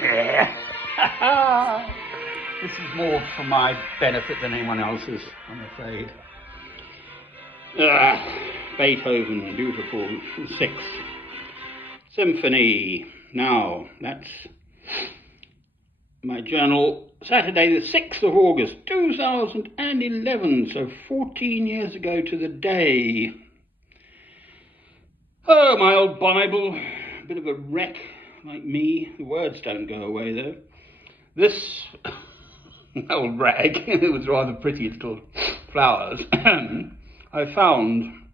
Yeah. This is more for my benefit than anyone else's, I'm afraid. Beethoven, beautiful, Sixth Symphony. Now, that's my journal, Saturday the 6th of August 2011, so 14 years ago to the day. Oh, my old Bible, a bit of a wreck like me. The words don't go away though. This old rag, it was rather pretty little flowers, I found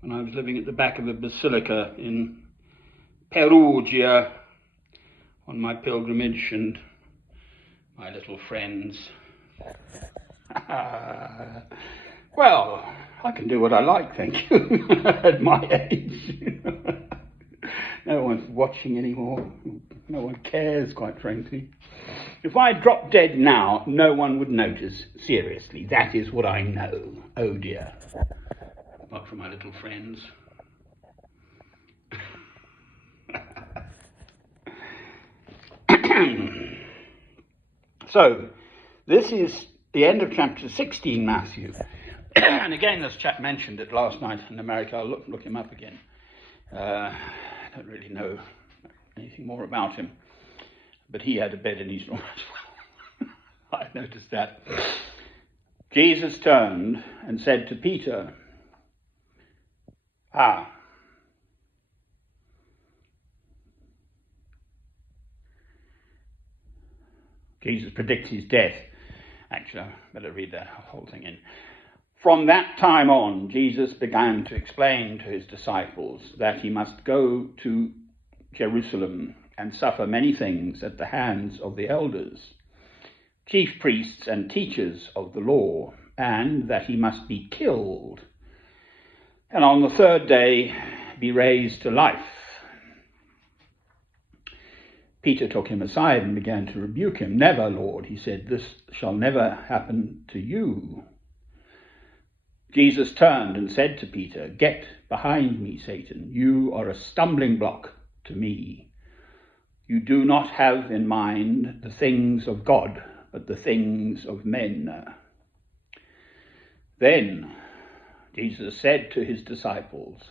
when I was living at the back of a basilica in Perugia on my pilgrimage, and my little friends. Well, I can do what I like, thank you, at my age. No one's watching anymore. No one cares, quite frankly. If I dropped dead now, no one would notice. Seriously, that is what I know. Oh dear. Apart from my little friends. So, this is the end of chapter 16, Matthew. And again, this chap mentioned it last night in America. I'll look him up again. I don't really know anything more about him. But he had a bed in his room as well. I noticed that. Jesus turned and said to Peter, Jesus predicts his death. Actually, I better read that whole thing in. From that time on, Jesus began to explain to his disciples that he must go to Jerusalem and suffer many things at the hands of the elders, chief priests and teachers of the law, and that he must be killed, and on the third day be raised to life. Peter took him aside and began to rebuke him. Never, Lord, he said, this shall never happen to you. Jesus turned and said to Peter, get behind me, Satan. You are a stumbling block to me. You do not have in mind the things of God, but the things of men. Then Jesus said to his disciples,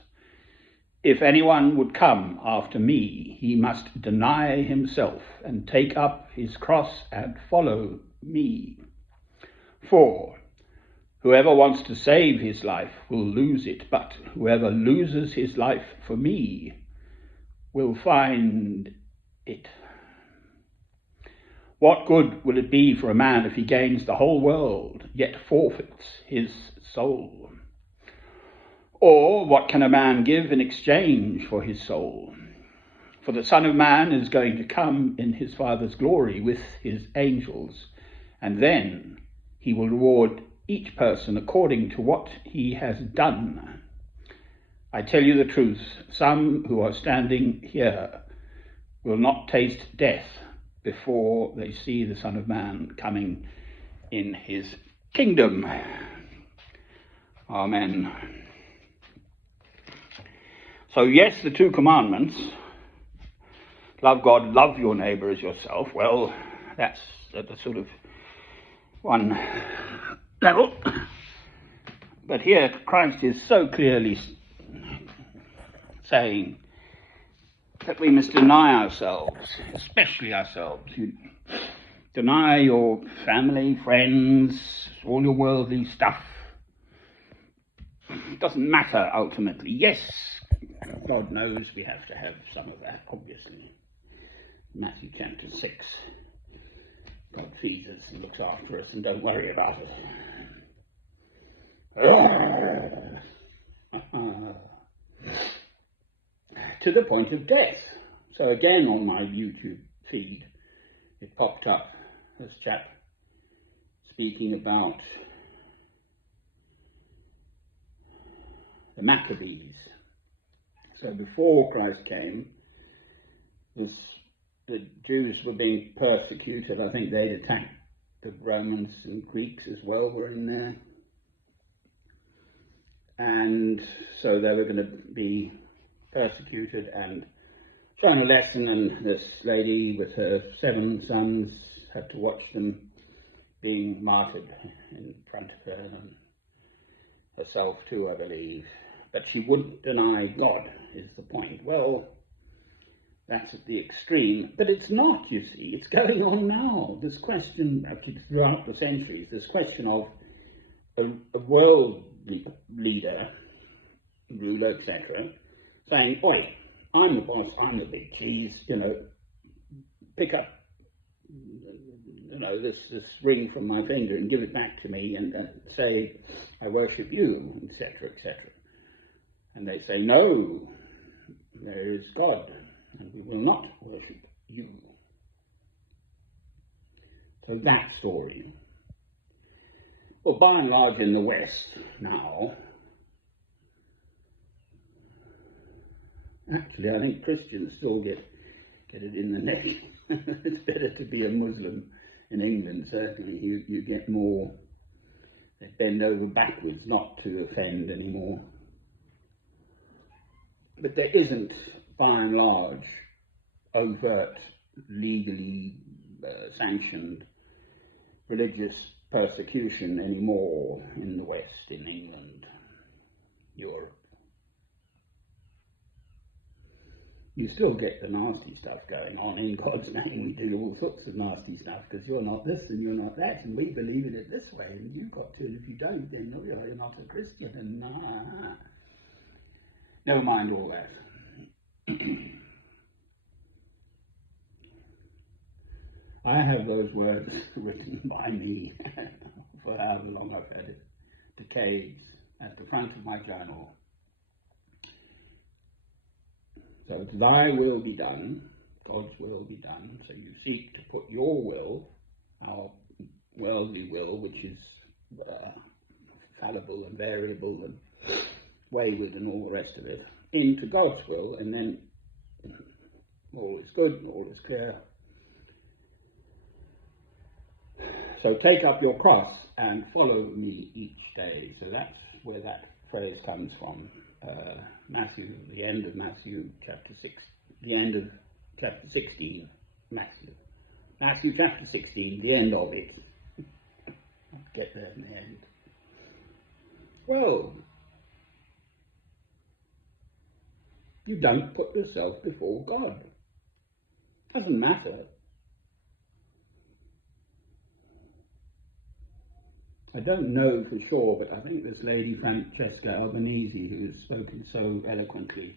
if anyone would come after me, he must deny himself and take up his cross and follow me. For whoever wants to save his life will lose it, but whoever loses his life for me will find it. What good will it be for a man if he gains the whole world, yet forfeits his soul? Or what can a man give in exchange for his soul? For the Son of Man is going to come in his Father's glory with his angels, and then he will reward each person according to what he has done. I tell you the truth, some who are standing here will not taste death before they see the Son of Man coming in his kingdom. Amen. So yes, the two commandments, love God, love your neighbour as yourself, well, that's at the sort of one level. But here Christ is so clearly saying that we must deny ourselves, especially ourselves. You deny your family, friends, all your worldly stuff. It doesn't matter ultimately. Yes, God knows we have to have some of that, obviously. Matthew chapter 6. God feeds us and looks after us, and don't worry about it. To the point of death. So again on my YouTube feed, it popped up, this chap speaking about the Maccabees. So before Christ came, the Jews were being persecuted. I think they'd attacked the Romans and Greeks as well were in there. And so they were going to be persecuted and showing a lesson, and this lady with her 7 sons had to watch them being martyred in front of her, and herself too, I believe. But she wouldn't deny God, is the point. Well, that's at the extreme, but it's not, you see. It's going on now. This question, throughout the centuries, this question of a world leader, ruler, etc., saying, oi, I'm the boss, I'm the big cheese, pick up, this ring from my finger and give it back to me and say, I worship you, etc., etc. And they say, no, there is God, and we will not worship you. So that story. Well, by and large in the West now, actually I think Christians still get it in the neck. It's better to be a Muslim in England, certainly. You get more, they bend over backwards not to offend anymore. But there isn't, by and large, overt, legally sanctioned religious persecution anymore in the West, in England, Europe. You still get the nasty stuff going on. In God's name, we do all sorts of nasty stuff because you're not this and you're not that, and we believe in it this way, and you've got to, and if you don't, then you're not a Christian, and never mind all that. I have those words written by me for however long I've had it, decades, at the front of my journal. So it's thy will be done, God's will be done. So you seek to put your will, our worldly will, which is fallible and variable and wayward and all the rest of it, into God's will, and then all is good and all is clear. So take up your cross and follow me each day. So that's where that phrase comes from. Matthew, the end of Matthew chapter 6, the end of chapter 16, Matthew chapter 16, the end of it. I'll get there in the end. Well, you don't put yourself before God. Doesn't matter. I don't know for sure, but I think this lady, Francesca Albanese, who has spoken so eloquently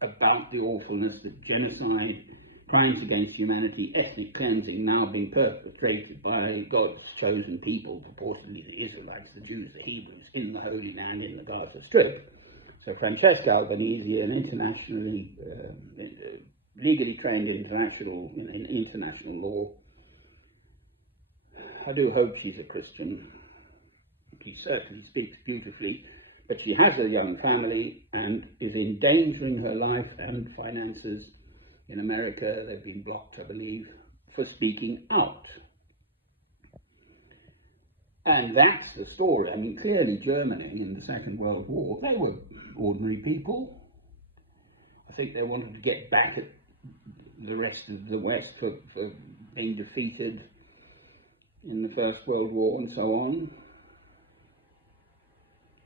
about the awfulness of genocide, crimes against humanity, ethnic cleansing now being perpetrated by God's chosen people, purportedly the Israelites, the Jews, the Hebrews, in the Holy Land, in the Gaza Strip. So Francesca Albanese, an internationally, legally trained in international law, I do hope she's a Christian. She certainly speaks beautifully, but she has a young family and is endangering her life and finances in America. They've been blocked, I believe, for speaking out. And that's the story. I mean, clearly Germany in the Second World War, they were ordinary people. I think they wanted to get back at the rest of the West for being defeated in the First World War and so on.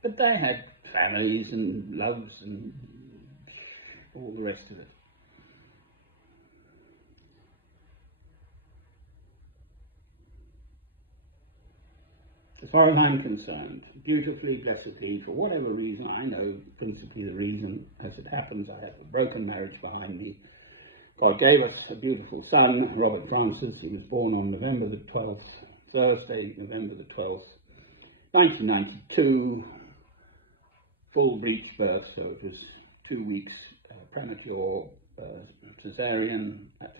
But they had families and loves and all the rest of it. As far as I'm concerned, beautifully, blessedly, for whatever reason, I know principally the reason, as it happens, I have a broken marriage behind me. God gave us a beautiful son, Robert Francis. He was born on November the 12th, Thursday, November the 12th, 1992, full breech birth, so it was 2 weeks premature cesarean at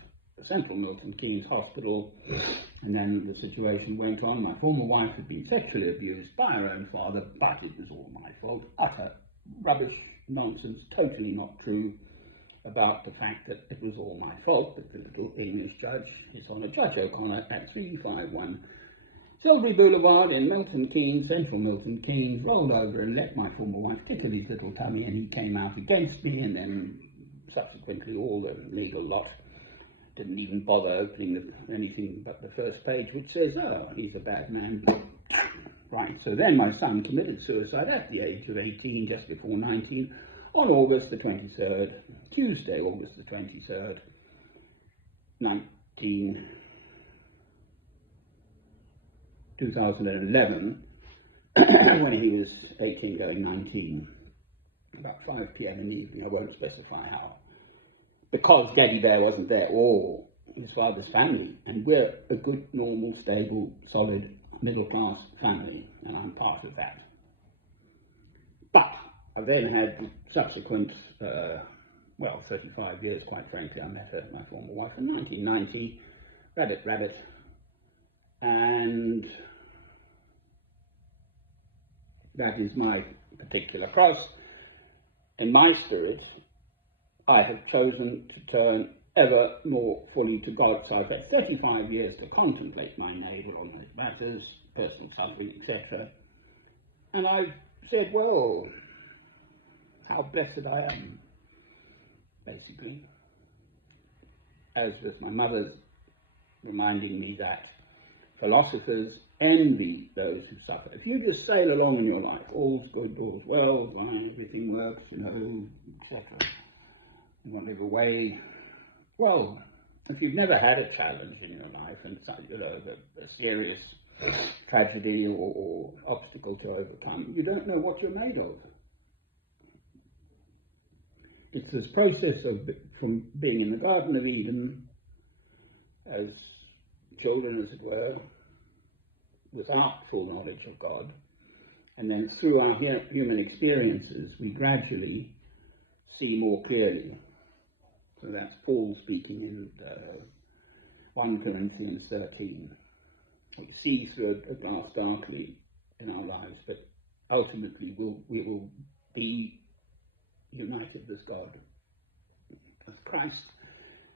Central Milton Keynes Hospital, and then the situation went on. My former wife had been sexually abused by her own father, but it was all my fault. Utter rubbish, nonsense, totally not true about the fact that it was all my fault, that the little English judge, His Honour Judge O'Connor, at 351 Silbury Boulevard in Milton Keynes, Central Milton Keynes, rolled over and let my former wife tickle his little tummy, and he came out against me, and then subsequently all the legal lot didn't even bother opening anything but the first page, which says, oh, he's a bad man. Right, so then my son committed suicide at the age of 18, just before 19, on August the 23rd, Tuesday, August the 23rd, 2011, when he was 18 going 19, about 5 p.m. in the evening. I won't specify how. Because Geddy Bear wasn't there, or his father's family, and we're a good, normal, stable, solid, middle-class family, and I'm part of that. But I then had subsequent, 35 years, quite frankly. I met my former wife in 1990, rabbit, and that is my particular cross. In my spirit, I have chosen to turn ever more fully to God. So I've had 35 years to contemplate my neighbour on those matters, personal suffering, etc. And I've said, well, how blessed I am, basically. As with my mother's reminding me that philosophers envy those who suffer. If you just sail along in your life, all's good, all's well, fine, everything works, etc. You won't live away. Well, if you've never had a challenge in your life, and a serious tragedy or obstacle to overcome, you don't know what you're made of. It's this process from being in the Garden of Eden as children, as it were, without full knowledge of God, and then through our human experiences, we gradually see more clearly. So that's Paul speaking in 1 Corinthians 13. We see through a glass darkly in our lives, but ultimately we will be united with God, with Christ,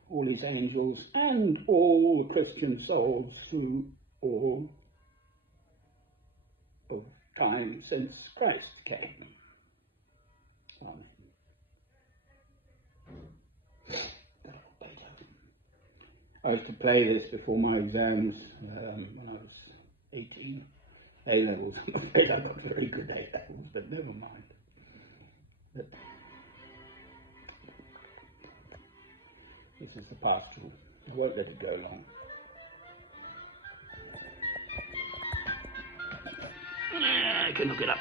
all his angels, and all the Christian souls through all of time since Christ came. Amen. I used to play this before my exams when I was 18. A-levels. I'm afraid I got very good A-levels, but never mind. But this is the pastoral. I won't let it go long. I can look it up.